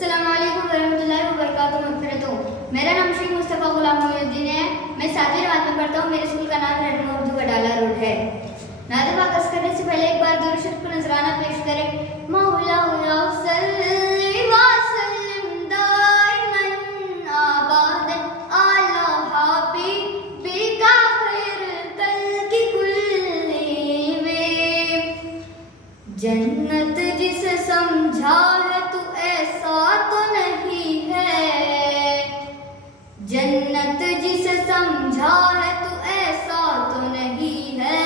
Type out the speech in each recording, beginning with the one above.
अस्सलामु अलैकुम वरहमतुल्लाहि वबरकातुहू मग़फ़िरतुहू। मेरा नाम शेख मुस्तफ़ा गुलाम मोइनुद्दीन है। मैं 7वीं जमात में पढ़ता हूँ। मेरे स्कूल का नाम रहनुमा उर्दू वडाला रोड है। नाज़िम पाक अर्ज़ करने से पहले एक बार दुरूद शरीफ का नजराना पेश करें। मौला सल्ली व सल्लिम दाइमन अबदन अला हबीबिका खैरुल खल्क़ि कुल्लिहिम। जन्नत जिसे समझा है तू ऐसा तो नहीं है, जन्नत जिसे समझा है तू ऐसा तो नहीं है,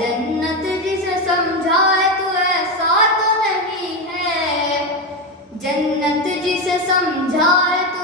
जन्नत जिसे समझा है तू ऐसा तो नहीं है, जन्नत जिसे समझा है तू